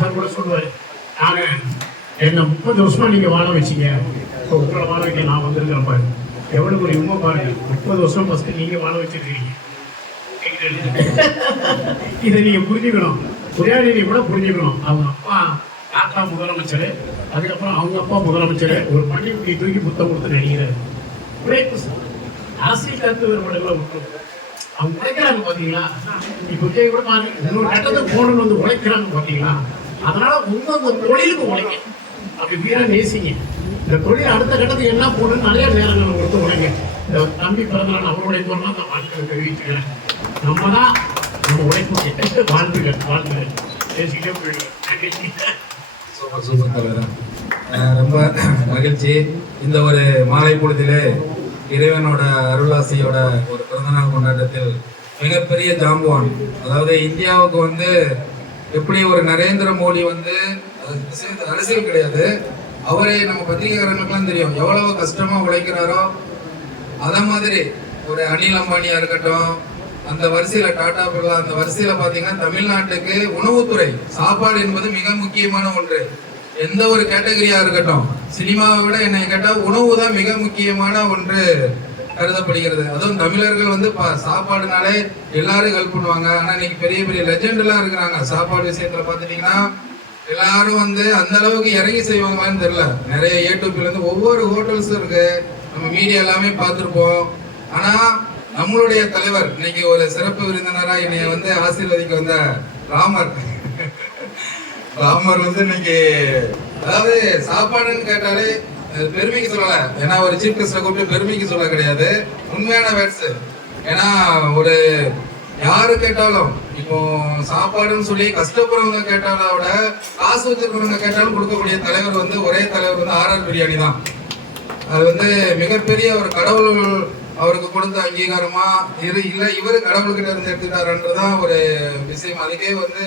Sir கூட சொல்லுவார், நாங்கள் என்ன 30 வருஷமா நீங்கள் வாழ வச்சிங்க, இப்போ உங்களை வாழ வைக்க நான் வந்திருக்கிறேன் பாரு. எவ்வளோ ஒரு உண்மை பாருங்க, 30 வருஷம் ஃபஸ்ட்டு நீங்கள் வாழ வச்சிருக்கீங்க. இதை நீங்கள் புரிஞ்சுக்கணும், உதயாநிதி கூட புரிஞ்சுக்கணும். அவங்க அப்பா தாத்தா முதலமைச்சர், அதுக்கப்புறம் அவங்க அப்பா முதலமைச்சர், ஒரு பள்ளிக்குட்டி தூக்கி புத்தம் கொடுத்து நினைக்கிறார். உழைப்பு அரசியல் கருத்து வேறுபாடுகளை விட்டு அவங்க உழைக்கிறாங்க பார்த்தீங்களா. இப்போ கூட பாருங்க, இன்னொரு கட்டத்துக்கு போகணுன்னு வந்து உழைக்கிறாங்க பார்த்தீங்களா. அதனால உங்க தொழிலுக்கு உழைக்க அப்படி வீரா நேசிங்க. இந்த தொழில் அடுத்த கட்டத்துக்கு என்ன போகணும்னு நிறைய நேரங்கள் கொடுத்து உழைங்க. இந்த தம்பி பிறந்தநாள் அவருடைய போனா அந்த வாழ்க்கையை தெரிவிச்சுக்கிறேன். நம்ம தான் நம்ம உழைப்பு வாழ்ந்துகள் பேசிக்கிட்டே போயிடுவேன். சூப்பர் சூப்பர் தலைவர், ரொம்ப மகிழ்ச்சி. இந்த ஒரு மாலை பொழுதிலே இறைவனோட அருளாசியோட ஒரு பிறந்தநாள் கொண்டாட்டத்தில் மிகப்பெரிய ஜாம்பவான், அதாவது இந்தியாவுக்கு வந்து எப்படி ஒரு நரேந்திர மோடி வந்து அரசியல் கிடையாது, அவரே நம்ம பத்திரிகைக்காரங்களுக்குலாம் தெரியும் எவ்வளவு கஷ்டமா உழைக்கிறாரோ. அத மாதிரி ஒரு அனில் அம்பானியா இருக்கட்டும், அந்த வரிசையில டாடா பிர்லா, அந்த வரிசையில பாத்தீங்கன்னா தமிழ்நாட்டுக்கு உணவுத்துறை சாப்பாடு என்பது மிக முக்கியமான ஒன்று. எந்த ஒரு கேட்டகரியா இருக்கட்டும், சினிமாவை விட என்னை கேட்டா உணவு தான் மிக முக்கியமான ஒன்று கருதப்படுகிறது. அதுவும் தமிழர்கள் வந்து சாப்பாடுனாலே எல்லாரும் ஹெல்ப் பண்ணுவாங்க. ஆனா இன்னைக்கு பெரிய பெரிய லெஜெண்ட் எல்லாம் இருக்கிறாங்க சாப்பாடு விஷயத்துல பாத்துட்டீங்கன்னா, எல்லாரும் வந்து அந்த அளவுக்கு இறங்கி செய்வாங்களான்னு தெரியல. நிறைய யூடியூப்ல இருந்து ஒவ்வொரு ஹோட்டல்ஸும் இருக்கு, நம்ம மீடியா எல்லாமே பார்த்துருப்போம். ஆனா நம்மளுடைய தலைவர் இன்னைக்கு ஒரு சிறப்பு விருந்தினரா என்னைய வந்து ஆசீர்வதிக்க வந்த ராமர் வந்து இன்னைக்கு, அதாவது சாப்பாடுன்னு கேட்டாலே பெருமைக்கு சொல்லல, ஏன்னா ஒரு சீஃப் கெஸ்ட கூப்பிட்டு பெருமைக்கு சொல்ல கிடையாது, உண்மையான வேர்ட்ஸ். ஏன்னா ஒரு யாரு கேட்டாலும், இப்போ சாப்பாடுன்னு சொல்லி கஷ்டப்படுறவங்க கேட்டாலும் விட காசு வச்சிருக்கிறவங்க கேட்டாலும் கொடுக்கக்கூடிய தலைவர் வந்து ஒரே தலைவர் வந்து ஆர்ஆர் பிரியாணி தான். அது வந்து மிகப்பெரிய ஒரு கடவுள் அவருக்கு கொடுத்த அங்கீகாரமா இல்ல இவரு கடவுள்கிட்ட இருந்து எடுத்துட்டாருன்றதான் ஒரு விஷயம். அதுக்கே வந்து